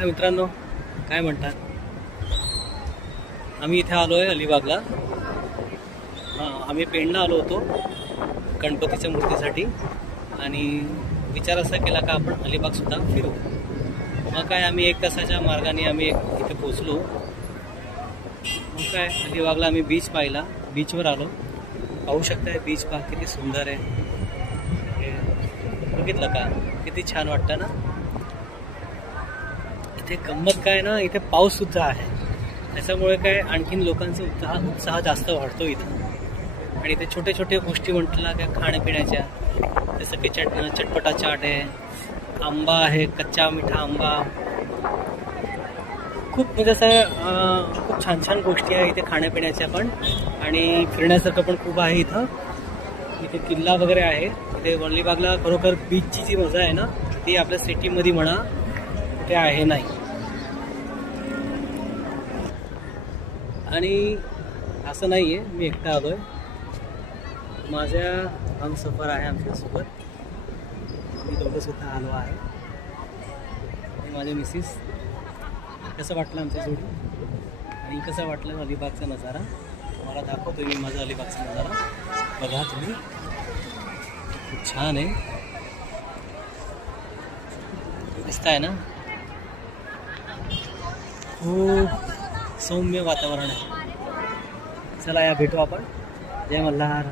काय मित्रांनो, काय म्हणतात? आम्ही इथे आलो आहे अलिबागला. आम्ही पेणला आलो होतो गणपतीच्या मूर्तीसाठी आणि विचार असा केला का आपण अलिबागसुद्धा फिरू. मग काय आम्ही 1 तासाच्या मार्गाने आम्ही इथे पोचलो. मग काय अलिबागला आम्ही बीच पाहिला, बीचवर आलो. पाहू शकताय बीच पहा किती सुंदर आहे. बघितलं का किती छान वाटतं ना. इथे गंमत काय ना, इथे पाऊस सुद्धा आहे, त्याच्यामुळे काय आणखीन लोकांचा उत्साह जास्त वाढतो इथं. आणि इथे छोटे छोटे गोष्टी म्हटलं काय खाण्यापिण्याच्या, जसं की चटपटा चाट आहे, आंबा आहे, कच्चा मिठा आंबा, खूप म्हणजे असं खूप छान छान गोष्टी आहे इथे खाण्यापिण्याच्या पण. आणि फिरण्यासारखं पण खूप आहे इथं. इथे किल्ला वगैरे आहे. इथे अलिबागला खरोखर बीचची जी मजा आहे ना, ती आपल्या सिटीमध्ये म्हणा कुठे आहे नाही. आणि असं नाही आहे मी एकटा आलो आहे, माझ्या हमसफर आहे आमच्यासोबत. मी दोघंसुद्धा आलो आहे आणि माझे मिसेस. कसं वाटलं आमच्या जोडी आणि कसं वाटलं अलिबागचा नजारा तुम्हाला दाखवतो मी. माझा अलिबागचा नजारा बघा तुम्ही, खूप छान आहे, दिसताय ना. खूप सौम्य वातावरण आहे. चला या भेटू आपण. जय मल्हार.